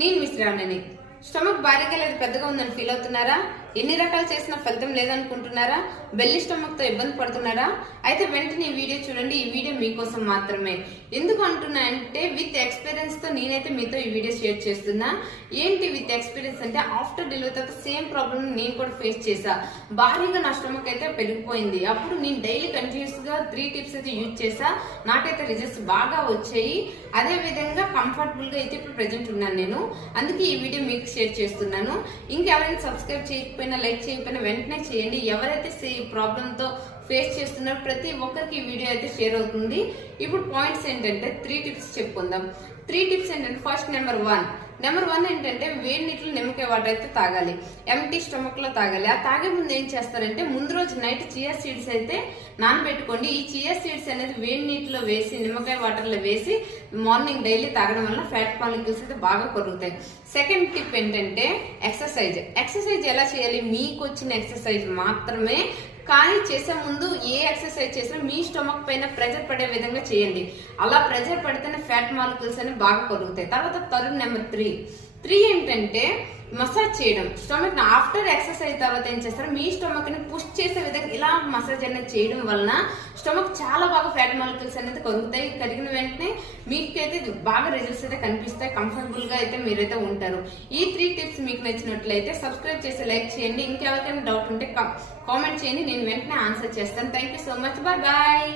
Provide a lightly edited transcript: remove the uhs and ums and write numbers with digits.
నేను miss రావణని. Stomach భారీగా లేదు పెద్దగా ఉందని ఫీల్ అవుతున్నారా? ఎన్ని రకాలు చేసినా ఫలితం లేదనుకుంటున్నారా? బెల్లి స్టమక్ తో ఇబ్బంది పడుతున్నారా? అయితే వెంటనే ఈ వీడియో చూడండి. ఈ వీడియో మీకోసం మాత్రమే. ఎందుకు అంటున్నా అంటే విత్ ఎక్స్పీరియన్స్ తో నేనైతే మీతో ఈ వీడియో షేర్ చేస్తున్నా. ఏంటి విత్ ఎక్స్పీరియన్స్ అంటే ఆఫ్టర్ డెలివరీ తర్వాత సేమ్ ప్రాబ్లమ్ నేను కూడా ఫేస్ చేశా. భారీగా నా స్టమక్ అయితే పెరిగిపోయింది. అప్పుడు నేను డైలీ కంటిన్యూస్ గా 3 టిప్స్ అయితే యూజ్ చేసా. నాకైతే రిజల్ట్స్ బాగా వచ్చాయి. అదే విధంగా కంఫర్టబుల్ గా అయితే ఇప్పుడు ప్రెజెంట్ ఉన్నాను నేను. అందుకే ఈ వీడియో మీకు షేర్ చేస్తున్నాను. ఇంకెవరైనా సబ్స్క్రైబ్ చేయకపోయినా లైక్ చేయకపోయినా వెంటనే చేయండి. ఎవరైతే ప్రాబ్లమ్ తో ఫేస్ చేస్తున్నారు ప్రతి ఒక్కరికి ఈ వీడియో అయితే షేర్ అవుతుంది. ఇప్పుడు పాయింట్స్ ఏంటంటే 3 టిప్స్ చెప్పుకుందాం. 3 టిప్స్ ఏంటంటే ఫస్ట్ నెంబర్ 1 ఏంటంటే వేడి నీటిలో నిమ్మకాయ వాటర్ అయితే తాగాలి. ఎంటీ స్టమక్ లో తాగాలి. ఆ తాగే ముందు ఏం చేస్తారంటే ముందు రోజు నైట్ చియా సీడ్స్ అయితే నానబెట్టుకోండి. ఈ చియా సీడ్స్ అనేది వేడి నీటిలో వేసి నిమ్మకాయ వాటర్ లో వేసి మార్నింగ్ డైలీ తాగడం వల్ల ఫ్యాట్ మాలిక్యూల్స్ అయితే బాగా కరుగుతాయి. సెకండ్ టిప్ ఏంటంటే ఎక్సర్సైజ్ ఎలా చేయాలి? మీకు వచ్చిన ఎక్సర్సైజ్ మాత్రమే, కానీ చేసే ముందు ఏ ఎక్సర్సైజ్ చేసినా మీ స్టమక్ పైన ప్రెజర్ పడే విధంగా చేయండి. అలా ప్రెజర్ పడితేనే ఫ్యాట్ మాలిక్యూల్స్ అని బాగా కరుగుతాయి. తర్వాత నెంబర్ 3 ఏంటంటే మసాజ్ చేయడం. స్టమక్ ఆఫ్టర్ ఎక్సర్సైజ్ తర్వాత ఏం చేస్తారు, మీ స్టమక్ ని పుష్ చేసే విధంగా ఇలా మసాజ్ అనేది చేయడం వలన స్టమక్ చాలా బాగా ఫ్యాట్ మాలిక్యూల్స్ అనేది కరుగుతాయి. కరిగిన వెంటనే మీకైతే బాగా రిజల్ట్స్ అయితే కనిపిస్తాయి. కంఫర్టబుల్ గా అయితే మీరైతే ఉంటారు. ఈ 3 టిప్స్ మీకు నచ్చినట్లయితే సబ్స్క్రైబ్ చేసి లైక్ చేయండి. ఇంకెవరికైనా డౌట్ ఉంటే కామెంట్ చేయండి. నేను వెంటనే ఆన్సర్ చేస్తాను. Thank you so much. Bye.